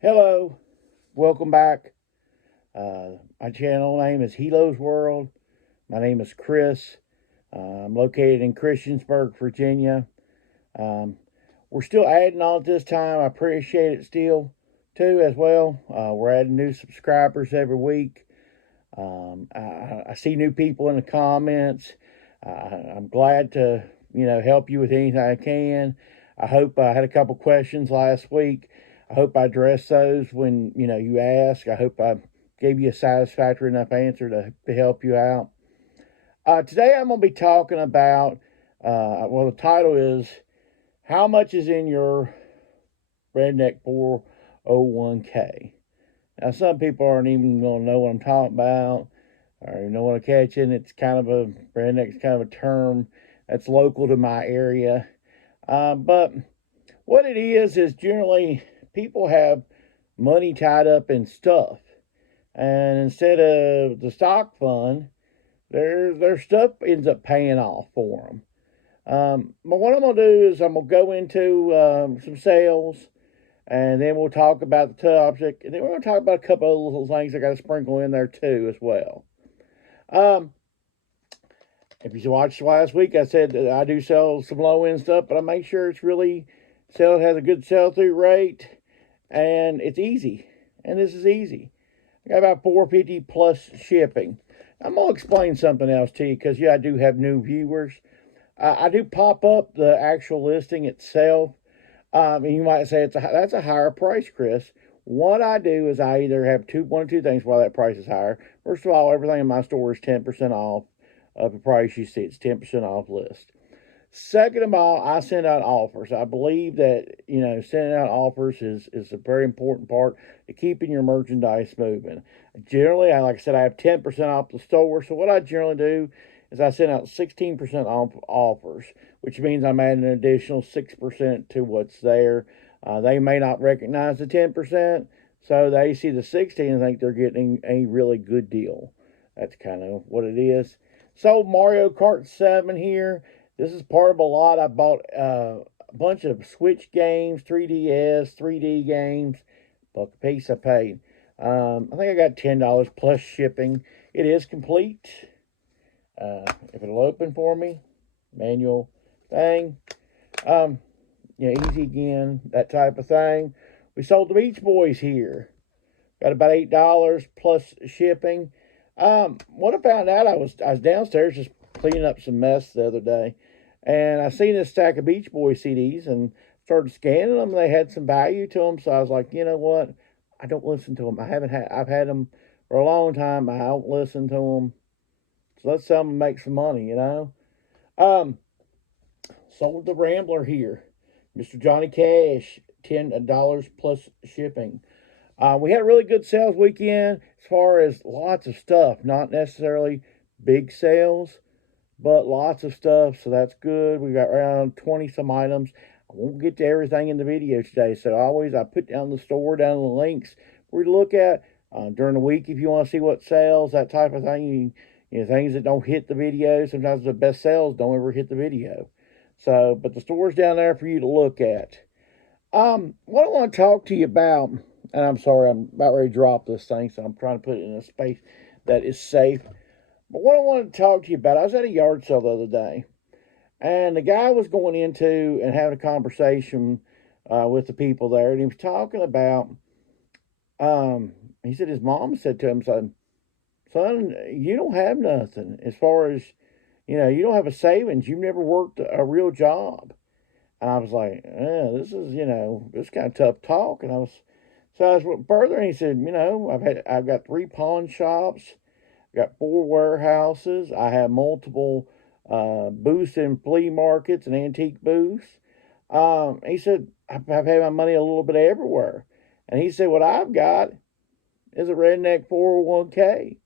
Hello, welcome back. My channel name is Helo's World. My name is Chris. I'm located in Christiansburg, Virginia. Um, we're still adding on at this time. I appreciate it still, too, as well. We're adding new subscribers every week. I see new people in the comments. I'm glad to, help you with anything I can. I hope I had a couple questions last week. I hope I addressed those when, you ask. I hope I gave you a satisfactory enough answer to help you out. Today I'm going to be talking about, the title is How Much is in Your Redneck 401k? Now, some people aren't even going to know what I'm talking about or you know what I'm catching. It's kind of a redneck's kind of a term that's local to my area. But what it is generally people have money tied up in stuff, and instead of the stock fund, their stuff ends up paying off for them. But what I'm gonna do is I'm gonna go into some sales, and then we'll talk about the topic, and then we're gonna talk about a couple of little things I got to sprinkle in there too as well. Um, if you watched last week, I said that I do sell some low end stuff, but I make sure it's really has a good sell through rate, and it's easy. And this is easy. I got about 450 plus shipping. I'm gonna explain something else to you because I do have new viewers. I do pop up the actual listing itself. And you might say that's a higher price, Chris. What I do is I either have one or two things why that price is higher. First of all, everything in my store is 10% off of the price you see. It's 10% off list. Second of all, I send out offers. I believe that, sending out offers is a very important part to keeping your merchandise moving. Generally, like I said, I have 10% off the store. So what I generally do is I send out 16% off offers, which means I'm adding an additional 6% to what's there. They may not recognize the 10%, so they see the 16 and think they're getting a really good deal. That's kind of what it is. So Mario Kart 7 here. This is part of a lot. I bought a bunch of Switch games, 3DS, 3D games. Buck a piece I paid. I think I got $10 plus shipping. It is complete. If it'll open for me, manual thing. Um, easy again, that type of thing. We sold the Beach Boys here. Got about $8 plus shipping. What I found out, I was downstairs just cleaning up some mess the other day, and I seen this stack of Beach Boys CDs and started scanning them. They had some value to them, so I was like, you know what? I don't listen to them. I've had them for a long time. I don't listen to them, so let's sell them and make some money. Um, Sold the Rambler here, Mr. Johnny Cash, $10 plus shipping. We had a really good sales weekend as far as lots of stuff, not necessarily big sales, but lots of stuff. So that's good. We got around 20 some items. I won't get to everything in the video today. So I put down the store, down the links for you to look at during the week if you want to see what sales, that type of thing. Things that don't hit the video. Sometimes the best sales don't ever hit the video. So, but the store's down there for you to look at. What I want to talk to you about, and I'm sorry, I'm about ready to drop this thing, so I'm trying to put it in a space that is safe. But what I want to talk to you about, I was at a yard sale the other day, and the guy was going into and having a conversation with the people there, and he was talking about, he said his mom said to him, son, you don't have nothing as far as, you don't have a savings. You've never worked a real job. And I was like, this is, this kind of tough talk. So I went further, and he said, I've got 3 pawn shops, I've got 4 warehouses, I have multiple booths in flea markets and antique booths. He said, I've had my money a little bit everywhere. And he said, what I've got is a redneck 401k.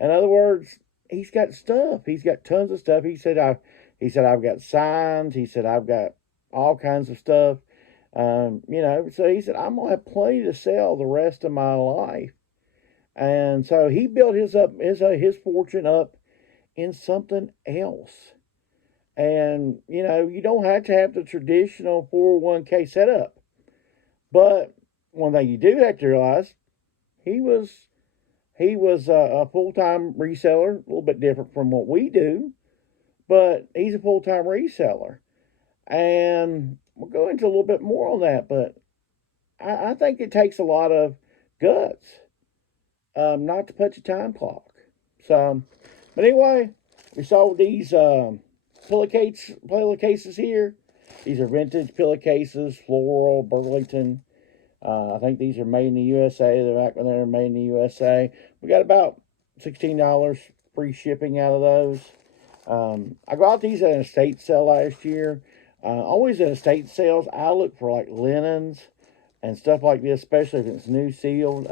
In other words, he's got stuff. He's got tons of stuff. I've got signs. He said, I've got all kinds of stuff. So he said, I'm gonna have plenty to sell the rest of my life. And so he built his fortune up in something else. And you don't have to have the traditional 401k setup, but one thing you do have to realize, he was a full-time reseller, a little bit different from what we do, but he's a full-time reseller. And we'll go into a little bit more on that, but I think it takes a lot of guts not to punch a time clock. So, but anyway, we sold these pillowcases here. These are vintage pillowcases, floral, Burlington. I think these are made in the USA. They're back when they were made in the USA. We got about $16 free shipping out of those. I got these at an estate sale last year. Always at estate sales, I look for like linens and stuff like this, especially if it's new sealed.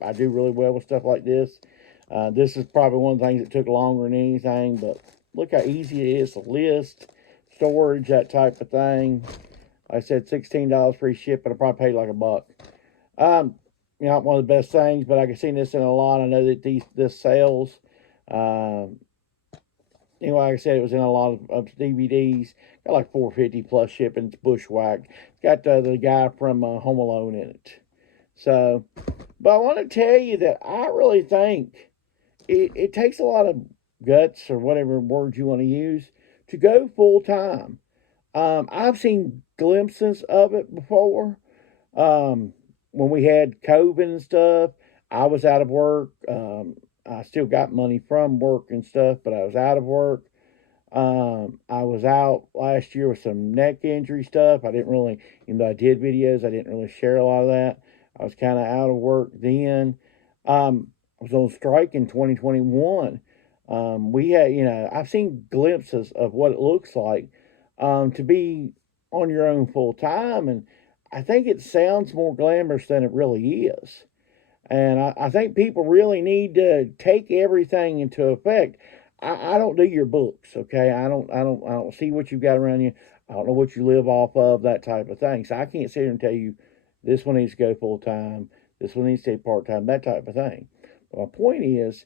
I do really well with stuff like this. This is probably one of the things that took longer than anything, but look how easy it is to list, storage, that type of thing. I said $16 free shipping. I probably paid like $1. Not one of the best things, but I can see this in a lot. I know that this sells. Anyway, like I said, it was in a lot of DVDs. Got like $4.50 plus shipping. It's bushwhacked. Got the guy from Home Alone in it. So, but I want to tell you that I really think it takes a lot of guts, or whatever word you want to use, to go full time. I've seen glimpses of it before. When we had COVID and stuff, I was out of work. I still got money from work and stuff, but I was out of work. I was out last year with some neck injury stuff. I didn't really, even though I did videos, I didn't really share a lot of that. I was kind of out of work then. I was on strike in 2021. We had, I've seen glimpses of what it looks like to be on your own full time, and I think it sounds more glamorous than it really is. And I think people really need to take everything into effect. I don't do your books, okay? I don't see what you've got around you. I don't know what you live off of, that type of thing. So I can't sit here and tell you this one needs to go full time, this one needs to stay part time, that type of thing. But my point is,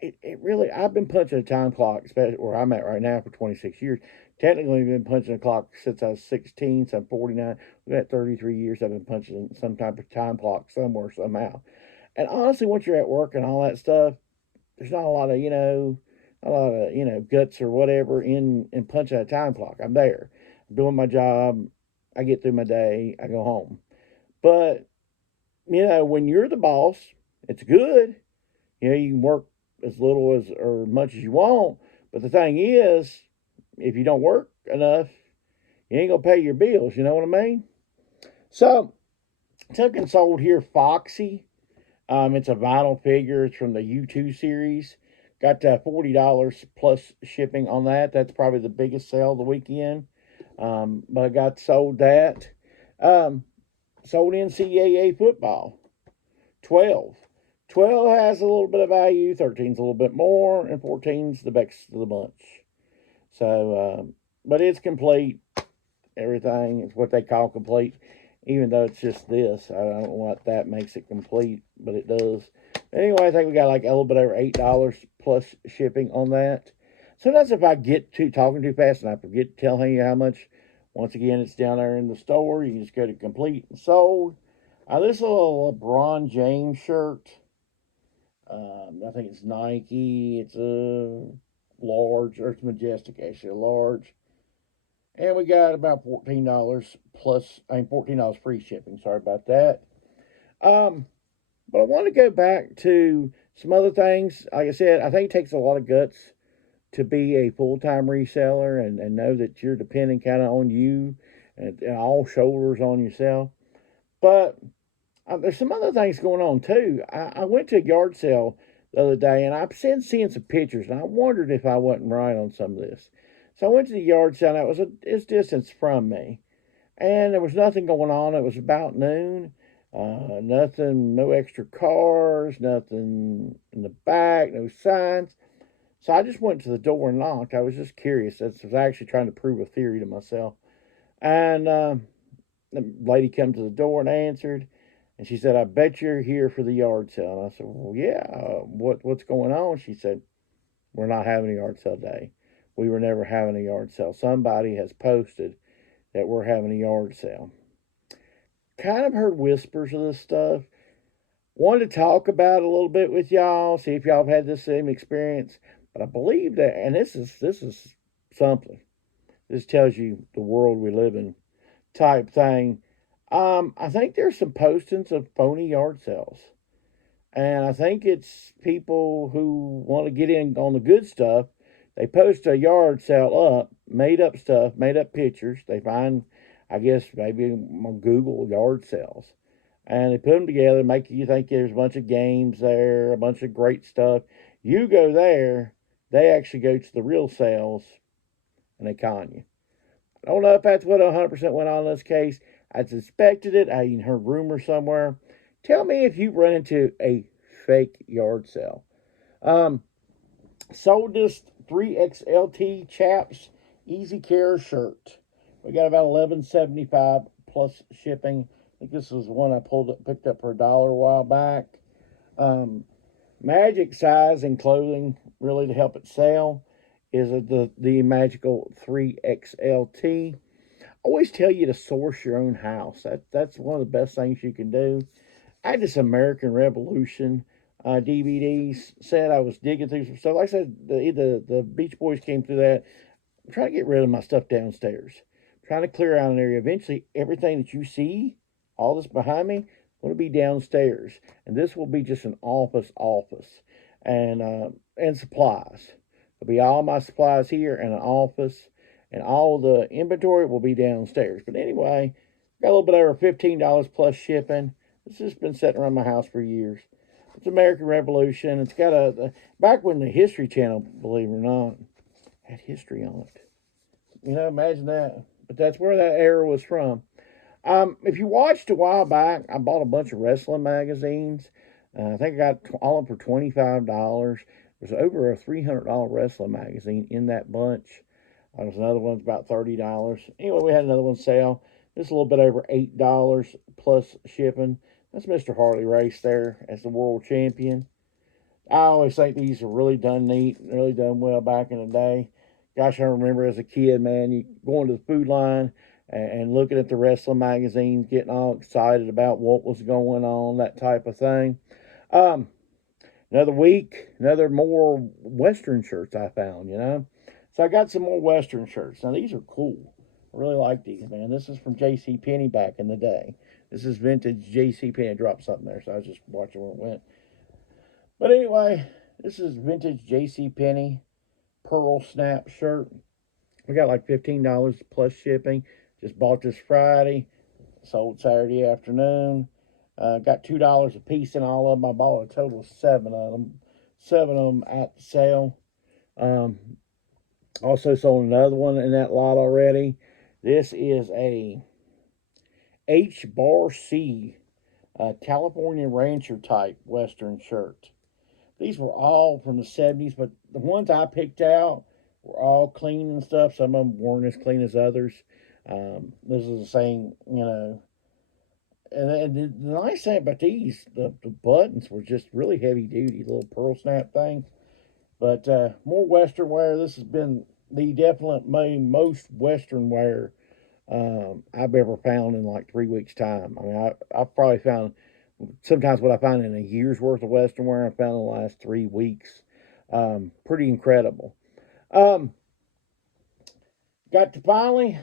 it really, I've been punching a time clock, especially where I'm at right now, for 26 years. Technically, I've been punching a clock since I was 16, so I'm 49. We've got 33 years I've been punching some type of time clock somewhere, somehow. And honestly, once you're at work and all that stuff, there's not a lot of, guts or whatever in punching a time clock. I'm there. I'm doing my job. I get through my day. I go home. But, when you're the boss, it's good. You can work as little as or much as you want. But the thing is, if you don't work enough, you ain't going to pay your bills. You know what I mean? So, took and sold here Foxy. It's a vinyl figure. It's from the U2 series. Got $40 plus shipping on that. That's probably the biggest sale of the weekend. But I got sold that. Sold NCAA football. 12. 12 has a little bit of value. 13's a little bit more. And 14's the best of the bunch. So, but it's complete. Everything is what they call complete, even though it's just this. I don't know what that makes it complete, but it does. Anyway, I think we got like a little bit over $8 plus shipping on that. Sometimes if I get to talking too fast and I forget to tell you how much, once again, it's down there in the store. You can just go to complete and sold. This little LeBron James shirt. I think it's Nike. It's a large, or it's Majestic, actually, a large. And we got about $14 plus, $14 free shipping. Sorry about that. But I want to go back to some other things. Like I said, I think it takes a lot of guts to be a full-time reseller and know that you're depending kind of on you and all shoulders on yourself. But there's some other things going on too. I went to a yard sale the other day, and I've been seeing some pictures, and I wondered if I wasn't right on some of this. So I went to the yard sale, and it's distance from me, and there was nothing going on. It was about noon. Nothing, no extra cars, nothing in the back, no signs. So I just went to the door and knocked. I was just curious. I was actually trying to prove a theory to myself. And the lady came to the door and answered. And she said, "I bet you're here for the yard sale." And I said, "Well, yeah, what's going on?" She said, "We're not having a yard sale day. We were never having a yard sale. Somebody has posted that we're having a yard sale." kind of heard whispers of this stuff. Wanted to talk about it a little bit with y'all, see if y'all have had this same experience. But I believe that, and this is something. This tells you the world we live in type thing. I think there's some postings of phony yard sales. And I think it's people who want to get in on the good stuff. They post a yard sale up, made up stuff, made up pictures. They find, I guess, maybe on Google yard sales. And they put them together, make you think there's a bunch of games there, a bunch of great stuff. You go there, they actually go to the real sales and they con you. I don't know if that's what 100% went on in this case. I suspected it. I even heard rumors somewhere. Tell me if you run into a fake yard sale. Sold this 3XLT Chaps Easy Care shirt. We got about $11.75 plus shipping. I think this was one I picked up for $1 a while back. Magic size and clothing, really to help it sell, is the magical 3XLT. Always tell you to source your own house. That's one of the best things you can do. I had this American Revolution DVDs set. I was digging through some stuff. Like I said, the Beach Boys came through that. I'm trying to get rid of my stuff downstairs. I'm trying to clear out an area. Eventually, everything that you see, all this behind me, will be downstairs, and this will be just an office, and supplies. There'll be all my supplies here and an office, and all the inventory will be downstairs. But anyway, got a little bit over $15 plus shipping. This has been sitting around my house for years. It's American Revolution. It's got back when the History Channel, believe it or not, had history on it. Imagine that. But that's where that era was from. If you watched a while back, I bought a bunch of wrestling magazines. I think I got all of them for $25. There's over a $300 wrestling magazine in that bunch. There's another one's about $30. Anyway, we had another one sale. This is a little bit over $8 plus shipping. That's Mr. Harley Race there as the world champion. I always think these are really done neat, really done well back in the day. Gosh, I remember as a kid, man, you going to the food line and looking at the wrestling magazines, getting all excited about what was going on, that type of thing. Another week, another more Western shirts I found, So I got some more Western shirts. Now, these are cool. I really like these, man. This is from J.C. Penney back in the day. This is vintage J.C. Penney. I dropped something there, so I was just watching where it went. But anyway, this is vintage J.C. Penney Pearl Snap shirt. We got like $15 plus shipping. Just bought this Friday. Sold Saturday afternoon. Got $2 a piece in all of them. I bought a total of 7 of them. 7 of them at the sale. Also sold another one in that lot already. This is a H-Bar C California Rancher type Western shirt. These were all from the 70s, but the ones I picked out were all clean and stuff. Some of them weren't as clean as others. This is the same, And the nice thing about these, the buttons were just really heavy duty, little pearl snap things. But more Western wear. This has been the definite most Western wear I've ever found in like 3 weeks' time. I mean, I've probably found sometimes what I find in a year's worth of Western wear I found in the last 3 weeks. Pretty incredible. Got to finally,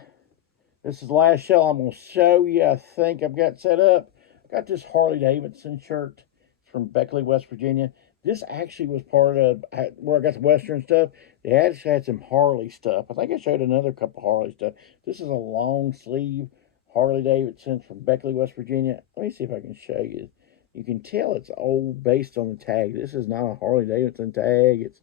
this is the last show I'm going to show you. I think I've got set up. Got this Harley Davidson shirt. It's from Beckley, West Virginia. This actually was part of where I got the Western stuff. They actually had some Harley stuff. I think I showed another couple Harley stuff. This is a long sleeve Harley Davidson from Beckley, West Virginia. Let me see if I can show you. You can tell it's old based on the tag. This is not a Harley Davidson tag. It's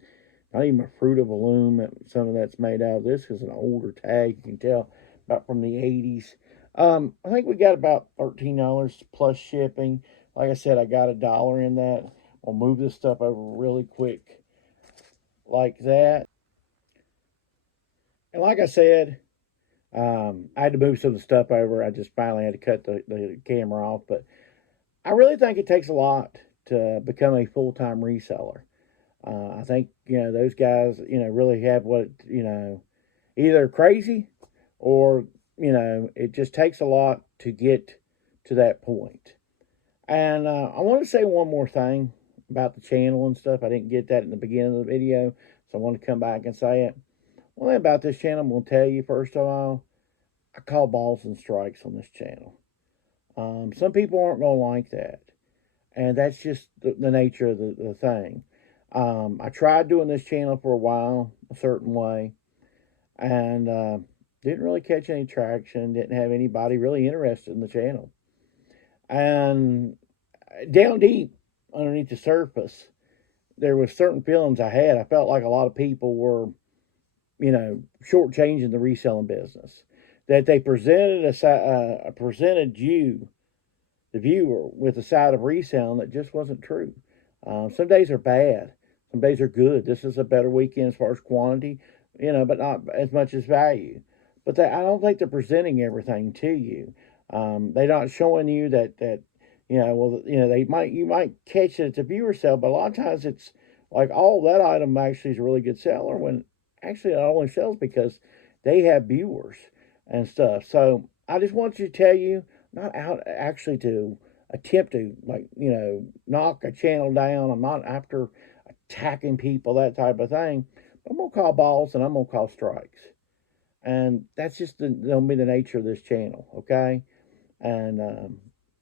not even a Fruit of the Loom that some of that's made out of. This is an older tag. You can tell about from the 80s. I think we got about $13 plus shipping. Like I said, I got $1 in that. I'll move this stuff over really quick like that. And like I said, I had to move some of the stuff over. I just finally had to cut the camera off. But I really think it takes a lot to become a full-time reseller. I think, those guys, really have what, either crazy or, it just takes a lot to get to that point. And I want to say one more thing about the channel and stuff. I didn't get that in the beginning of the video, so I want to come back and say it. One thing about this channel I'm going to tell you, first of all, I call balls and strikes on this channel. Some people aren't going to like that. And that's just the nature of the thing. I tried doing this channel for a while, a certain way, and didn't really catch any traction, didn't have anybody really interested in the channel. And down deep underneath the surface, there was certain feelings I had. I felt like a lot of people were, shortchanging the reselling business. That they presented you, the viewer, with a side of reselling that just wasn't true. Some days are bad, some days are good. This is a better weekend as far as quantity, but not as much as value. But I don't think they're presenting everything to you. They're not showing you that you might catch it at the viewer sale, but a lot of times it's like, oh, that item actually is a really good seller, when actually it only sells because they have viewers and stuff. So I just want to tell you, not out actually to attempt to, knock a channel down. I'm not after attacking people, that type of thing. But I'm gonna call balls and I'm gonna call strikes, and that's just gonna be the nature of this channel, okay? And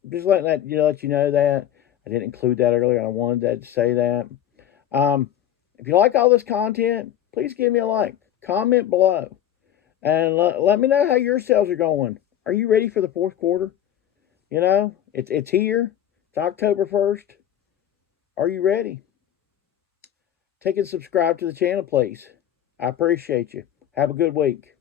just let you know that I didn't include that earlier. I wanted to say that. If you like all this content, please give me a like, comment below, and let me know how your sales are going. Are you ready for the fourth quarter? It's here. It's October 1st. Are you ready? Take and subscribe to the channel, please. I appreciate you. Have a good week.